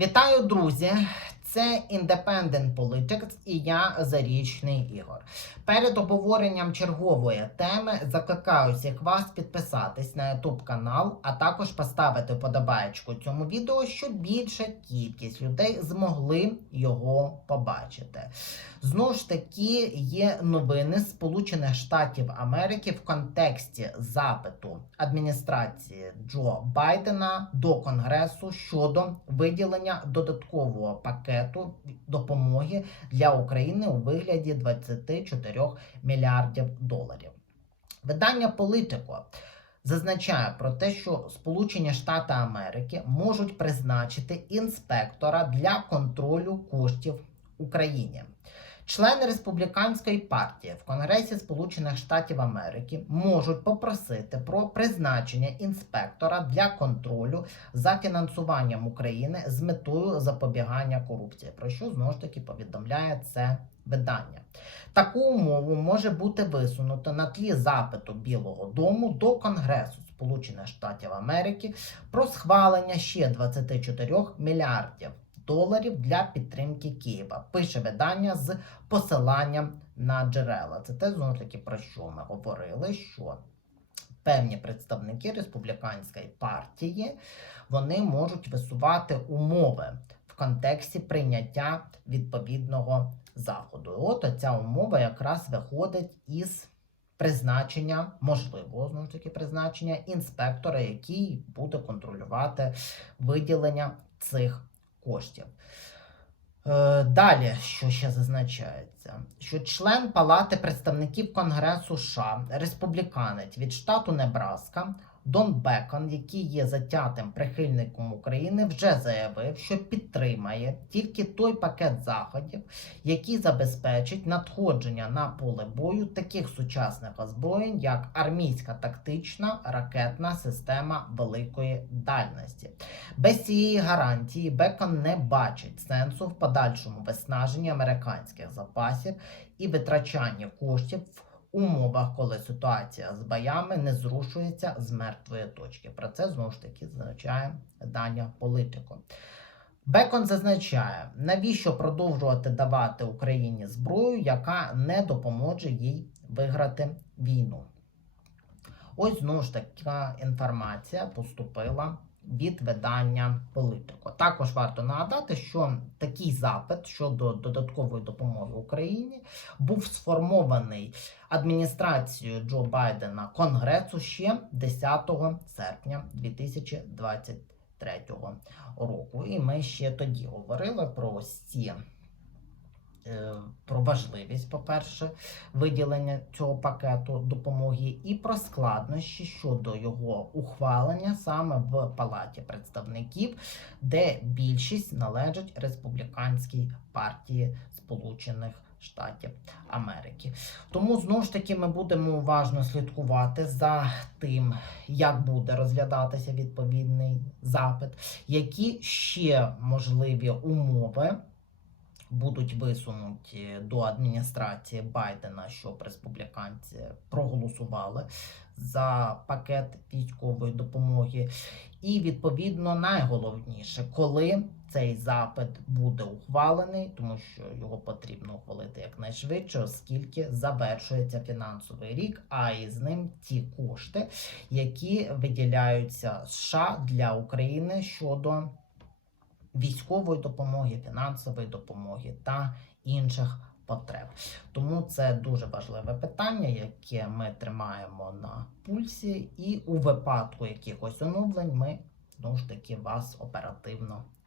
Вітаю, друзі! Це Independent Politics і я Зарічний Ігор. Перед обговоренням чергової теми закликаю всіх вас підписатись на YouTube канал, а також поставити подобаєчку цьому відео, щоб більша кількість людей змогли його побачити. Знову ж таки, є новини Сполучених Штатів Америки в контексті запиту адміністрації Джо Байдена до Конгресу щодо виділення додаткового пакету допомоги для України у вигляді 24 мільярдів доларів. Видання Політико зазначає про те, що Сполучені Штати Америки можуть призначити інспектора для контролю коштів Україні. Члени республіканської партії в Конгресі Сполучених Штатів Америки можуть попросити про призначення інспектора для контролю за фінансуванням України з метою запобігання корупції, про що знову ж таки повідомляє це видання. Таку умову може бути висунуто на тлі запиту Білого Дому до Конгресу Сполучених Штатів Америки про схвалення ще 24 мільярдів доларів для підтримки Києва. Пише видання з посиланням на джерела. Це те знову таки про що ми говорили, що певні представники республіканської партії вони можуть висувати умови в контексті прийняття відповідного заходу. І От ця умова якраз виходить із призначення, можливо, знову ж таки, призначення інспектора, який буде контролювати виділення цих коштів. Е, Далі, що ще зазначається, що член Палати представників Конгресу США, республіканець від штату Небраска Дон Бекон, який є затятим прихильником України, вже заявив, що підтримає тільки той пакет заходів, який забезпечить надходження на поле бою таких сучасних озброєнь, як армійська тактична ракетна система великої дальності. Без цієї гарантії Бекон не бачить сенсу в подальшому виснаженні американських запасів і витрачанні коштів в умовах, коли ситуація з боями не зрушується з мертвої точки. Про це знову ж таки зазначає видання політико. Бекон зазначає, навіщо продовжувати давати Україні зброю, яка не допоможе їй виграти війну. Ось знову ж така інформація поступила від видання Політико. Також варто нагадати, що такий запит щодо додаткової допомоги Україні був сформований адміністрацією Джо Байдена Конгресу ще 10 серпня 2023 року. І ми ще тоді говорили про ці. Е, Про важливість, по-перше, виділення цього пакету допомоги, і про складнощі щодо його ухвалення саме в Палаті представників, де більшість належить республіканській партії Сполучених Штатів Америки. Тому знову ж таки ми будемо уважно слідкувати за тим, як буде розглядатися відповідний запит, які ще можливі умови будуть висунуті до адміністрації Байдена, щоб республіканці проголосували за пакет військової допомоги. І відповідно найголовніше, коли цей запит буде ухвалений, тому що його потрібно ухвалити якнайшвидше, оскільки завершується фінансовий рік, а із ним ті кошти, які виділяються США для України щодо військової допомоги, фінансової допомоги та інших потреб. Тому це дуже важливе питання, яке ми тримаємо на пульсі, і у випадку якихось оновлень ми знову ж таки вас оперативно